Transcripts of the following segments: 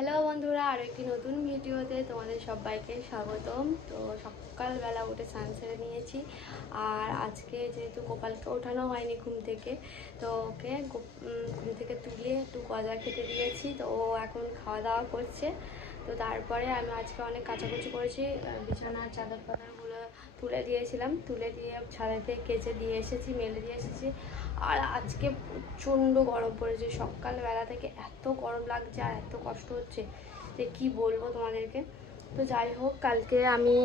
Hello বন্ধুরা, আরও একটি নতুন ভিডিওতে তোমাদের সবাইকে স্বাগতম। তো সকালবেলা উঠে স্নান সেরে নিয়েছি। আর আজকে যেহেতু গোপালকে ওঠানো হয়নি ঘুম থেকে, তো ওকে ঘুম থেকে তুলে একটু গজা খেতে দিয়েছি। তো ও এখন খাওয়া দাওয়া করছে। তো তারপরে আমি আজকে অনেক কাচাকুচি করেছি, বিছানার চাদর পাতারগুলো তুলে দিয়েছিলাম, তুলে দিয়ে ছাদেতে কেচে দিয়ে এসেছি, মেলে দিয়ে এসেছি। আর আজকে প্রচণ্ড গরম পড়েছে, সকালবেলা থেকে এত গরম লাগছে আর এত কষ্ট হচ্ছে যে কি বলবো তোমাদেরকে। তো যাই হোক, কালকে আমি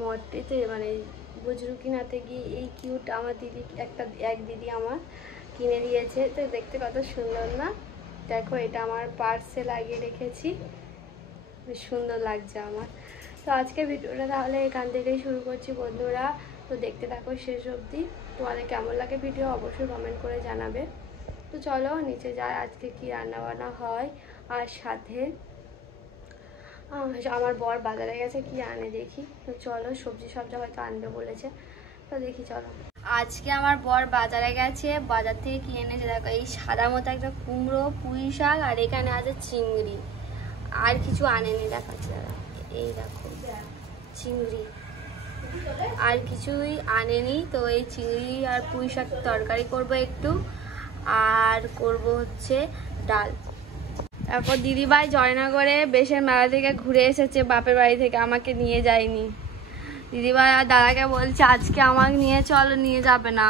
মঠটিতে মানে বজরুকিনাতে গিয়ে এই কিউট আমার দিদি এক দিদি আমার কিনে দিয়েছে। তো দেখতে কত সুন্দর না? দেখো, এটা আমার পার্সে লাগিয়ে রেখেছি, বেশ সুন্দর লাগছে আমার। তো আজকে ভিডিওটা তাহলে এখান থেকেই শুরু করছি বন্ধুরা। তো দেখতে থাকো শেষ অবধি। তোমাদের কেমন লাগে ভিডিও অবশ্যই কমেন্ট করে জানাবে। তো চলো নিচে যাই, আজকে কি রান্নাবান্না হয়। আর সাথে আমার বর বাজারে গেছে, কি আনে দেখি। তো চলো, সবজি হয়তো আনবে বলেছে, তো দেখি চলো। আজকে আমার বর বাজারে গেছে, বাজার থেকে কি এনেছে দেখো, এই সাদা মতো একটা কুমড়ো, পুঁই শাক, আর এখানে আছে চিংড়ি। আর কিছু আনেনি, দেখাচ্ছে দাদা, এই দেখো চিংড়ি, আর কিছুই আনেনি। তো এই চিংড়ি আর পুঁই শাক তরকারি করবো একটু, আর করব হচ্ছে ডাল। তারপর দিদিভাই জয়নগরে বেশের মেলা থেকে ঘুরে এসেছে বাপের বাড়ি থেকে, আমাকে নিয়ে যায়নি। দিদিভাই আর দাদাকে বলছে আজকে আমাকে নিয়ে চলো, নিয়ে যাবে না,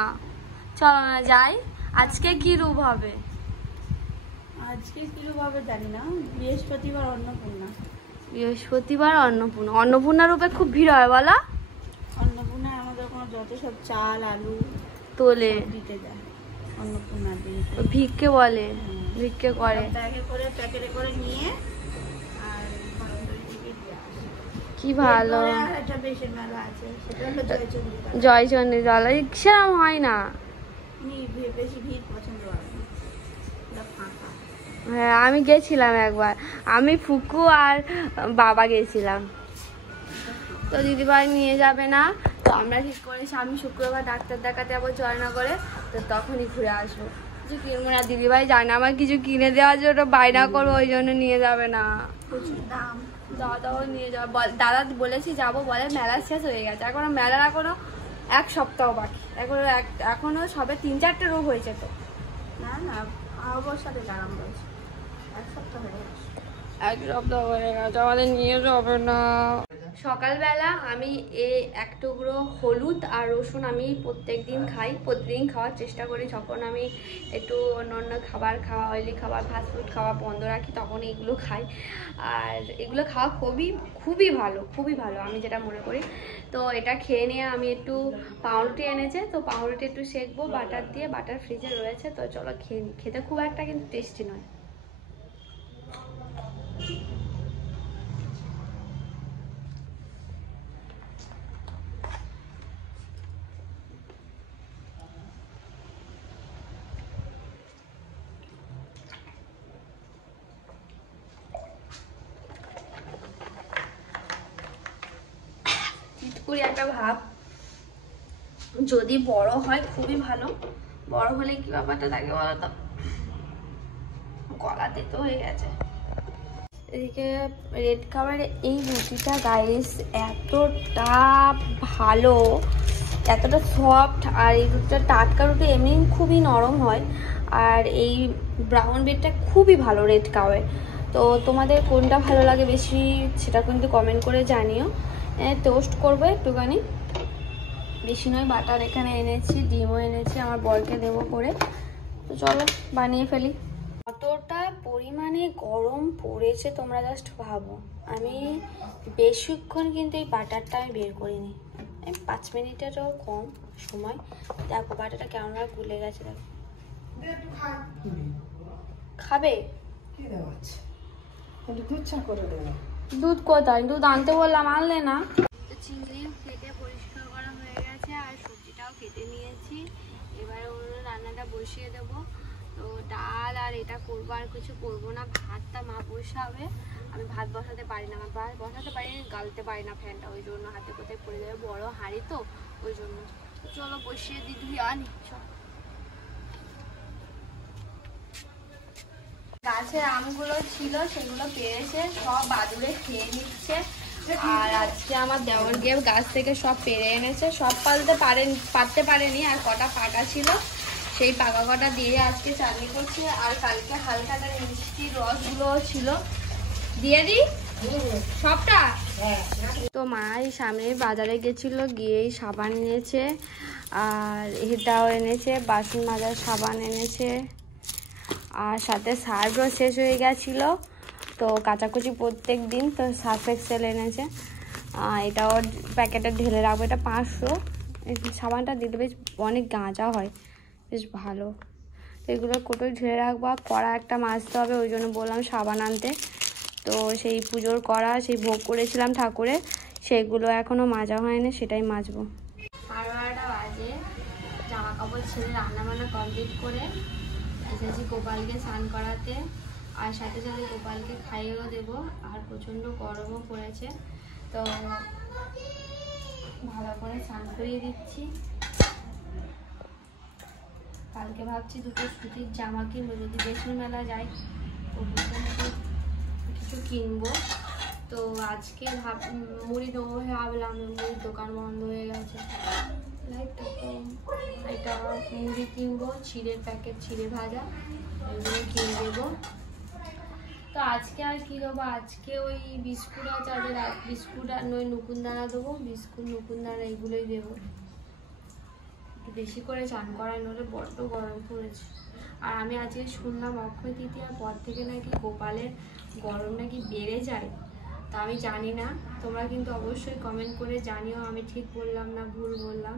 চলো না যাই। আজকে কি রূপ হবে? আজকে কি রূপ হবে জানি না। বৃহস্পতিবার অন্নপূর্ণা। বৃহস্পতিবার অন্নপূর্ণা, অন্নপূর্ণা রূপে খুব ভিড় হয় বলো? অন্নপূর্ণায় আমাদের কোনো যত সব চাল আলু তোলে দিতে যায় অন্নপূর্ণার দিন। ভিক্ষে বলে, ভিক্ষে করে, প্যাকেটে করে নিয়ে আর কি ভালো। একটা বেশের মেলা আছে, সেটা হলো জয়চন্ডী। জয়চন্ডী জল সেরকম হয় না। বেশি ভিড় পছন্দ করে না, ফাঁকা। হ্যাঁ, আমি গেছিলাম একবার, আমি ফুকু আর বাবা গেছিলাম। তো দিদিভাই নিয়ে যাবে না, তো আমরা ঠিক করেছি আমি শুক্রবার ডাক্তার দেখাতে যাবো জয়নগরে, তো তখনই ঘুরে আসবো। কিছু কিনবো না, দিদিভাই জানে আমার কিছু কিনে দেওয়ার জন্য বায়না করবো, ওই জন্য নিয়ে যাবে না। দাম দাদাও নিয়ে যাবে, দাদা বলেছি যাবো বলে, মেলা শেষ হয়ে গেছে, এখনো মেলার এখনো এক সপ্তাহ বাকি, এখনো সবে 3-4টে রোগ হয়েছে। তো না না, অবসাদে দাম রয়েছে, এক সপ্তাহ হয়ে গেছে। এক সপ্তাহ হয়ে গেছে, আমাদের নিয়ে যাবে না। সকালবেলা আমি এক টুকরো হলুদ আর রসুন আমি প্রত্যেকদিন খাই, প্রতিদিন খাওয়ার চেষ্টা করি। যখন আমি একটু অন্য খাবার খাওয়া, অয়েলি খাবার, ফাস্টফুড খাওয়া বন্ধ রাখি, তখন এগুলো খাই। আর এগুলো খাওয়া খুবই ভালো, খুবই ভালো আমি যেটা মনে করি। তো এটা খেয়ে নিয়ে আমি একটু পাউরুটি এনেছে, তো পাউরুটি একটু সেঁকবো বাটার দিয়ে, বাটার ফ্রিজে রয়েছে। তো চলো খেয়ে নিই। খেতে খুব একটা কিন্তু টেস্টি নয়। করি একটা ভাব, যদি বড় হয় খুবই ভালো, বড় হলে কি ব্যাপারটা থাকে বলতো, গলাতে তো হয়ে গেছে। এদিকে রেড কালারের এই রুটিটা গাইস এতটা ভালো, এতটা সফট, আর এই রুটিটা টাটকা রুটি এমনি খুবই নরম হয়। আর এই ব্রাউন ব্রেডটা খুবই ভালো রেড কাওয়ের। তো তোমাদের কোনটা ভালো লাগে বেশি সেটা কিন্তু কমেন্ট করে জানিও। টোস্ট করবো একটুখানি, বেশি নয়, বাটার এখানে এনেছি, ডিমও এনেছি, আমার বরকে দেবো করে। তো চলো বানিয়ে ফেলি। কতটা পরিমাণে গরম পড়েছে তোমরা জাস্ট ভাবো। আমি বেশিক্ষণ কিন্তু এই বাটারটা আমি বের করিনি, 5 মিনিটেরও কম সময়। দেখো বাটারটা কেমন গুলে গেছে, দেখো। খাবে? দুধ কোথায়? দুধ আনতে বললাম, আনলে না। তো চিংড়িও কেটে পরিষ্কার করা হয়ে গেছে, আর সবজিটাও কেটে নিয়েছি। এবারে ওর রান্নাটা বসিয়ে দেবো। তো ডাল আর এটা করবো, আর কিছু করবো না। ভাতটা মা বসাবে, আমি ভাত বসাতে পারি না, আমার ভাত বসাতে পারি না, গালতে পারি না ফ্যানটা, ওই জন্য হাতে কোথায় পড়ে যাবে, বড় হাঁড়ি তো ওই জন্য। চলো বসিয়ে দিই, আনি চল। গাছের আমগুলো ছিল সেগুলো পেরেছে, সব বাদুড়ে খেয়ে নিচ্ছে। আর আজকে আমার দেওর গিয়ে গাছ থেকে সব পেরে এনেছে, সব পারতে পারেনি, আর কটা পাকা ছিল সেই পাকা কটা দিয়ে আজকে চাটনি করছে। আর কালকে হালকাটা মিষ্টি রসগুলো ছিল, দিয়ে দিই সবটা। তো মা এই সামনে বাজারে গেছিল, গিয়েই সাবান এনেছে, আর এটাও এনেছে, বাসন মাজার সাবান এনেছে, আর সাথে সার্ফও শেষ হয়ে গেছিলো, তো কাচাকুচি প্রত্যেক দিন, তো সার্ফ এক্সেল এনেছে। এটাও প্যাকেটে ঢেলে রাখবো, এটা 500। এই সাবানটা দিলে বেশ অনেক গাঁজা হয়, বেশ ভালো। তো এগুলো কোটোয় ঢেলে রাখবো। কড়া একটা মাজতে হবে, ওই জন্য বললাম সাবান আনতে। তো সেই পুজোর কড়া, সেই ভোগ করেছিলাম ঠাকুরে, সেগুলো এখনও মাজা হয়নি, সেটাই মাজবো। 12:30 বাজে, জামা কাপড় ছেড়ে রান্নাবান্না কমপ্লিট করে এসেছি গোপালকে স্নান করাতে, আর সাথে সাথে গোপালকে খাইয়েও দেবো। আর প্রচণ্ড গরমও পড়েছে, তো ভালো করে স্নান করিয়ে দিচ্ছি। কালকে ভাবছি দুটো সুতির জামা কিনবো, যদি বেশির মেলা যাই তো কিছু কিনবো। তো আজকে মুড়ি দেবো ভাবলাম, মুড়ির দোকান বন্ধ হয়ে গেছে। এটা মুড়ি কিনবো, চিড়ের প্যাকেট, চিড়ে ভাজা, এগুলো কিনে দেবো। তো আজকে আর কি দেবো, আজকে ওই বিস্কুট আছে, বিস্কুট আর নয় নুকুনদানা দেবো, বিস্কুট নুকুনদানা এগুলোই দেবো। একটু বেশি করে চান করাই, নলে বড্ড গরম পড়েছে। আর আমি আজকে শুনলাম অক্ষয় তৃতীয়ার পর থেকে নাকি গোপালের গরম নাকি বেড়ে যায়, তা আমি জানি না, তোমরা কিন্তু অবশ্যই কমেন্ট করে জানিও আমি ঠিক বললাম না ভুল বললাম।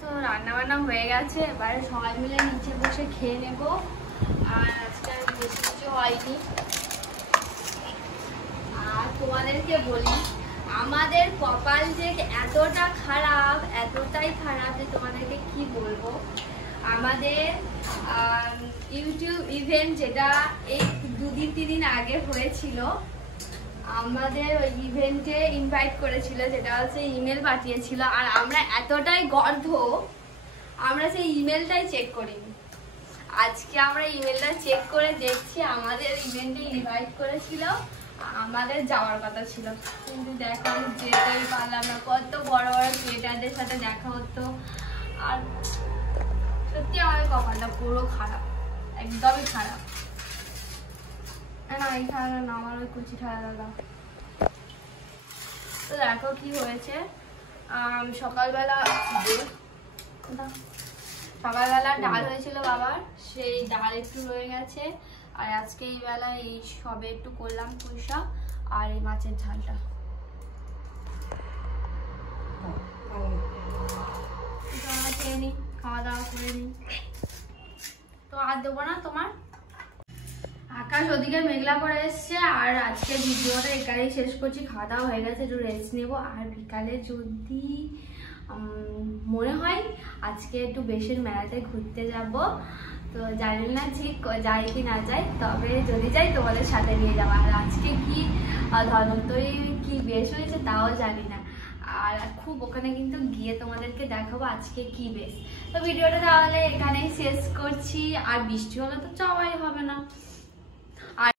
তো রান্নাবান্না হয়ে গেছে, এবারে সবাই মিলে নিচে বসে খেয়ে নেব। আর আজকে আর বেশি কিছু হয়নি। আর তোমাদেরকে বলি, আমাদের কপাল যে এতটা খারাপ, এতটাই খারাপ যে তোমাদেরকে কি বলবো। আমাদের ইউটিউব ইভেন্ট যেটা এই 2-3 দিন আগে হয়েছিল, আমাদের ওই ইভেন্টে ইনভাইট করেছিল, যেটা হচ্ছে ইমেল পাঠিয়েছিল, আর আমরা এতটাই গর্ধ, আমরা সেই ইমেলটাই চেক করিনি। আজকে আমরা ইমেলটা চেক করে দেখছি আমাদের ইভেন্টে ইনভাইট করেছিল, আমাদের যাওয়ার কথা ছিল, কিন্তু দেখো আমি যেতেই পারলাম না। কত বড় বড় ক্রিয়েটারদের সাথে দেখা হতো, আর সত্যি আমাদের কপালটা পুরো খারাপ, একদমই খারাপ। না এই ঠান্ডা না, আমার ওই কুচি ঠান্ডা। তো দেখো কি হয়েছে, সকালবেলা ডাল হয়েছিল বাবার, সেই ডাল একটু রয়ে গেছে। আর আজকে এই বেলা এই সবে একটু করলাম পুঁই শাক আর এই মাছের ঝালটা। খেয়ে নি, খাওয়া দাওয়া করে নি, তো আর দেবো না তোমার। আকাশ ওদিকে মেঘলা করে এসছে, আর আজকে ভিডিওটা এখানেই শেষ করছি। খাওয়া দাওয়া হয়ে গেছে, একটু রেস্ট নেবো। আর বিকালে যদি মনে হয় আজকে একটু বেশির মেলাতে ঘুরতে যাব, তো জানি না ঠিক যাই কি না যাই, তবে যদি যাই তোমাদের সাথে নিয়ে যাবো। আর আজকে কি ধন্বন্তরী কি বেশ হয়েছে তাও জানি না, আর খুব ওখানে কিন্তু গিয়ে তোমাদেরকে দেখাবো আজকে কি বেশ। তো ভিডিওটা তাহলে এখানেই শেষ করছি, আর বৃষ্টি হলে তো যাওয়াই হবে না।